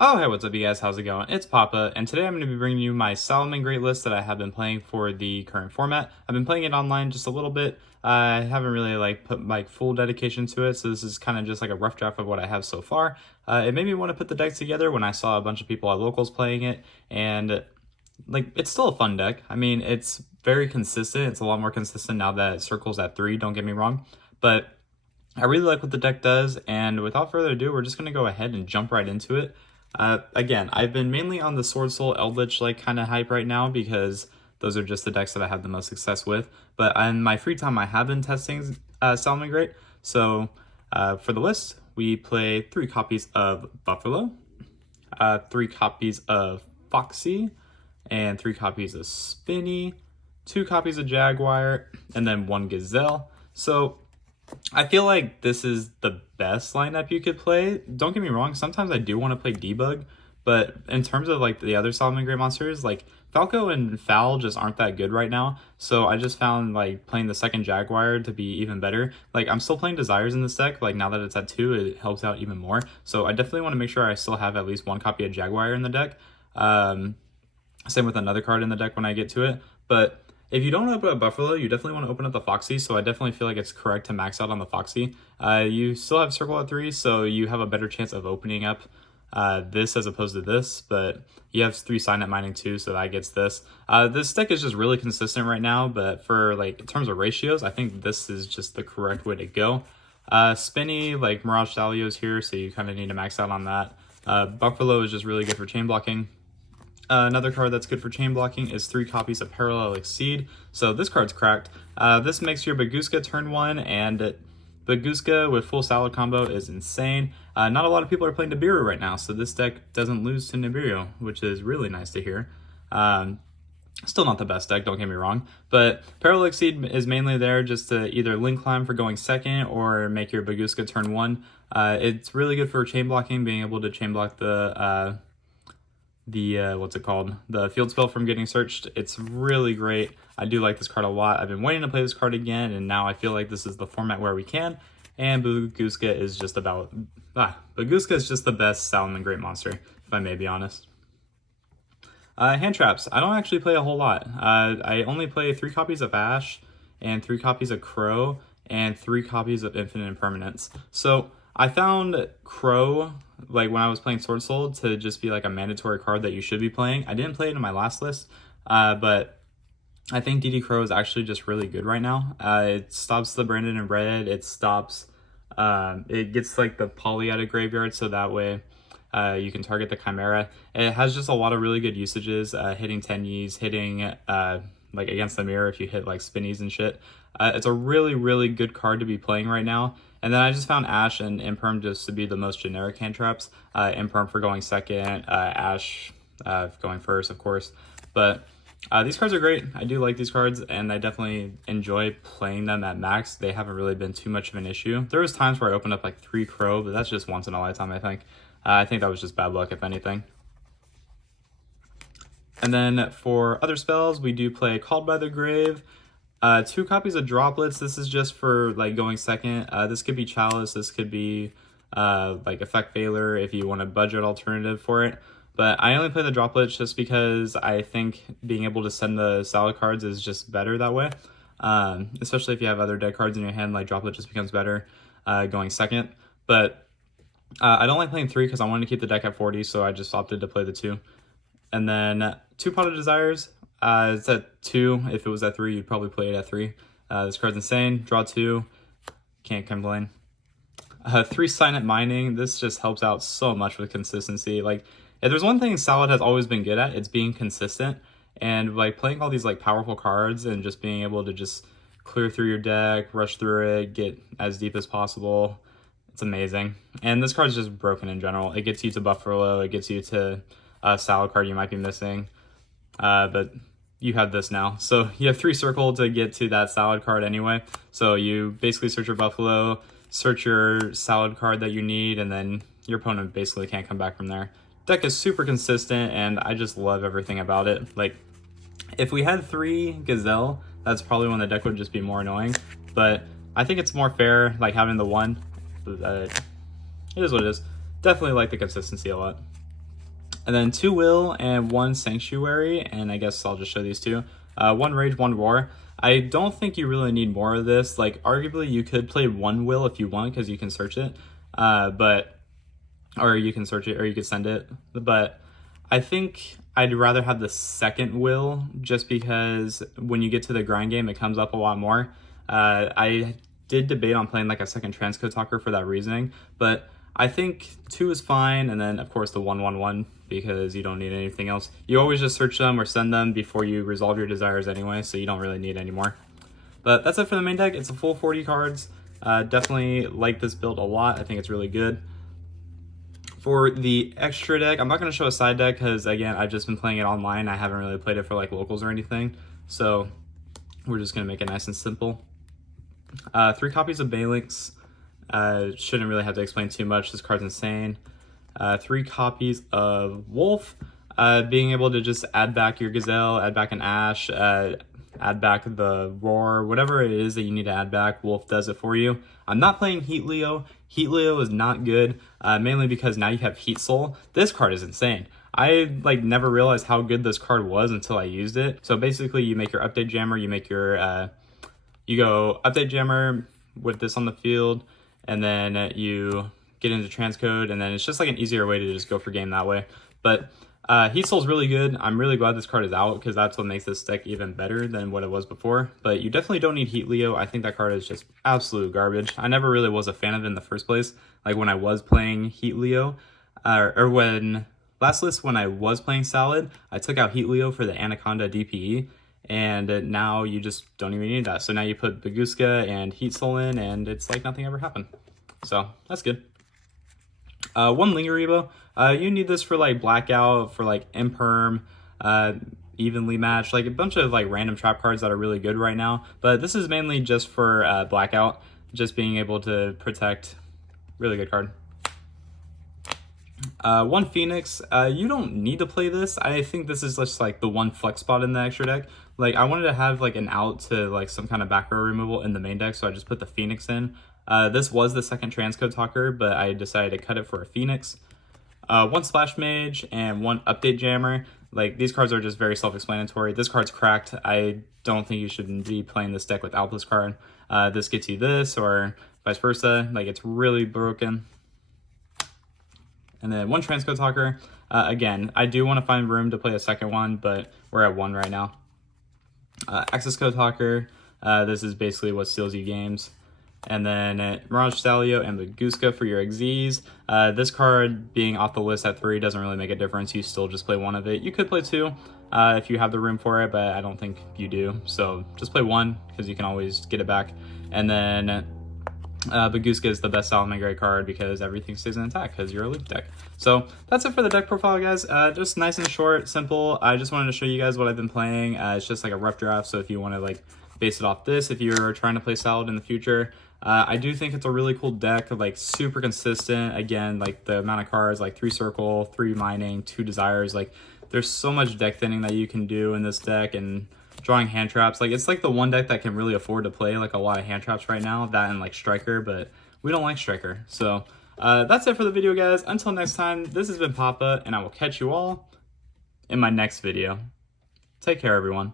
Oh, hey, what's up, you guys? How's it going? It's Papa, and today I'm going to be bringing you my Salamangreat list that I have been playing for the current format. I've been playing it online just a little bit. I haven't really put full dedication to it, so this is kind of just like a rough draft of what I have so far. It made me want to put the decks together when I saw a bunch of people at locals playing it, and it's still a fun deck. I mean, it's very consistent. It's a lot more consistent now that it circles at 3, don't get me wrong, but I really like what the deck does, and without further ado, we're just going to go ahead and jump right into it. Again, I've been mainly on the Sword Soul Eldritch kind of hype right now because those are just the decks that I have the most success with. But in my free time, I have been testing Salamangreat. So for the list, we play 3 copies of Buffalo, 3 copies of Foxy, and 3 copies of Spinny, 2 copies of Jaguar, and then 1 Gazelle. So I feel like this is the best lineup you could play. Don't get me wrong, sometimes I do want to play Debug, but in terms of the other Salamangreat monsters, Falco and Fowl just aren't that good right now. So I just found playing the second Jaguar to be even better. I'm still playing Desires in this deck. Now that it's at 2, it helps out even more. So I definitely want to make sure I still have at least 1 copy of Jaguar in the deck. Same with another card in the deck when I get to it. But if you don't open up Buffalo, you definitely want to open up the Foxy, so I definitely feel like it's correct to max out on the Foxy. You still have Circle at 3, so you have a better chance of opening up this as opposed to this, but you have 3 Signet Mining too, so that gets this. This deck is just really consistent right now, but for in terms of ratios, I think this is just the correct way to go. Spinny, Mirage Dalio's here, so you kind of need to max out on that. Buffalo is just really good for chain blocking. Another card that's good for chain blocking is 3 copies of Parallel Exceed. So this card's cracked. This makes your Baguska turn 1, and Baguska with full salad combo is insane. Not a lot of people are playing Nibiru right now, so this deck doesn't lose to Nibiru, which is really nice to hear. Still not the best deck, don't get me wrong, but Parallel Exceed is mainly there just to either link climb for going second or make your Baguska turn 1. It's really good for chain blocking, being able to chain block the what's it called? The field spell from getting searched. It's really great. I do like this card a lot. I've been waiting to play this card again, and now I feel like this is the format where we can. And Baguska is just Baguska is just the best Salamangreat monster, if I may be honest. Hand traps. I don't actually play a whole lot. I only play 3 copies of Ash, and 3 copies of Crow, and 3 copies of Infinite Impermanence. So I found Crow, when I was playing Sword Soul, to just be a mandatory card that you should be playing. I didn't play it in my last list, but I think DD Crow is actually just really good right now. It stops the Branded in Red, it stops, it gets the Poly out of graveyard, so that way you can target the Chimera. It has just a lot of really good usages, hitting Tenyis, hitting against the mirror if you hit Spinnies and shit. It's a really, really good card to be playing right now. And then I just found Ash and Imperm just to be the most generic hand traps. Imperm for going second, Ash going first, of course. But these cards are great. I do like these cards, and I definitely enjoy playing them at max. They haven't really been too much of an issue. There was times where I opened up 3 Crow, but that's just once in a lifetime, I think. I think that was just bad luck, if anything. And then for other spells, we do play Called by the Grave. 2 copies of Droplets. This is just for going second. This could be Chalice. This could be Effect Veiler if you want a budget alternative for it. But I only play the Droplets just because I think being able to send the salad cards is just better that way. Especially if you have other dead cards in your hand, Droplet just becomes better going second. But I don't like playing 3 because I wanted to keep the deck at 40, so I just opted to play the 2. And then 2 Pot of Desires. It's at 2. If it was at 3, you'd probably play it at 3. This card's insane. Draw 2. Can't complain. 3 Signet Mining. This just helps out so much with consistency. If there's one thing Salad has always been good at, it's being consistent. And playing all these powerful cards and just being able to just clear through your deck, rush through it, get as deep as possible. It's amazing. And this card's just broken in general. It gets you to Buffalo. It gets you to a Salad card you might be missing. But you have this now. So you have 3 circle to get to that salad card anyway. So you basically search your Buffalo, search your salad card that you need, and then your opponent basically can't come back from there. Deck is super consistent, and I just love everything about it. If we had 3 Gazelle, that's probably when the deck would just be more annoying. But I think it's more fair, having the 1. It is what it is. Definitely like the consistency a lot. And then 2 Will and 1 Sanctuary, and I guess I'll just show these two. 1 Rage, 1 Roar. I don't think you really need more of this. Like, arguably, you could play 1 Will if you want, because you can search it. Or you can search it, or you could send it. But I think I'd rather have the second Will, just because when you get to the grind game, it comes up a lot more. I did debate on playing like a second transcode talker for that reasoning, but I think 2 is fine, and then of course the 111, because you don't need anything else. You always just search them or send them before you resolve your desires anyway, so you don't really need any more. But that's it for the main deck. It's a full 40 cards. Definitely like this build a lot. I think it's really good. For the extra deck, I'm not going to show a side deck because, again, I've just been playing it online. I haven't really played it for like locals or anything, so we're just going to make it nice and simple. 3 copies of Balinx. Shouldn't really have to explain too much. This card's insane. 3 copies of Wolf. Being able to just add back your Gazelle, add back an Ash, add back the Roar, whatever it is that you need to add back, Wolf does it for you. I'm not playing Heat Leo. Heat Leo is not good, mainly because now you have Heat Soul. This card is insane. I never realized how good this card was until I used it. So basically you make your update jammer, you make your, you go update jammer with this on the field, and then you get into transcode, and then it's just like an easier way to just go for game that way. But Heat Soul's really good. I'm really glad this card is out, because that's what makes this deck even better than what it was before. But you definitely don't need Heat Leo. I think that card is just absolute garbage. I never really was a fan of it in the first place. Like when I was playing Heat Leo, or when last list when I was playing Salad, I took out Heat Leo for the Anaconda DPE, and now you just don't even need that. So now you put Baguska and Heat Soul in, and it's like nothing ever happened. So that's good. 1 Lingeribo. You need this for like Blackout, for like Imperm, Evenly Matched, like a bunch of like random trap cards that are really good right now. But this is mainly just for Blackout, just being able to protect. Really good card. 1 Phoenix. You don't need to play this. I think this is just like the 1 flex spot in the extra deck. Like I wanted to have like an out to like some kind of back row removal in the main deck, so I just put the Phoenix in. This was the second transcode talker, but I decided to cut it for a Phoenix. 1 Splash Mage and 1 Update Jammer. Like, these cards are just very self-explanatory. This card's cracked. I don't think you should be playing this deck without this card. This gets you this, or vice versa. Like, it's really broken. And then 1 Transcode Talker. Again, I do want to find room to play a second one, but we're at 1 right now. Access Code Talker. This is basically what steals you games. And then Mirage Stalio and Baguska for your XZs. This card being off the list at 3 doesn't really make a difference. You still just play 1 of it. You could play 2 if you have the room for it, but I don't think you do. So just play 1 because you can always get it back. And then Baguska is the best Salamangreat card because everything stays in attack because you're a loop deck. So that's it for the deck profile, guys. Just nice and short, simple. I just wanted to show you guys what I've been playing. It's just like a rough draft, so if you want to like base it off this, if you're trying to play Salad in the future, I do think it's a really cool deck, like super consistent. Again, like the amount of cards, like 3 Circle, 3 Mining, 2 Desires, like there's so much deck thinning that you can do in this deck, and drawing hand traps. Like it's like the one deck that can really afford to play like a lot of hand traps right now, that and like Striker, but we don't like Striker. So that's it for the video, guys. Until next time, this has been Papa, and I will catch you all in my next video. Take care, everyone.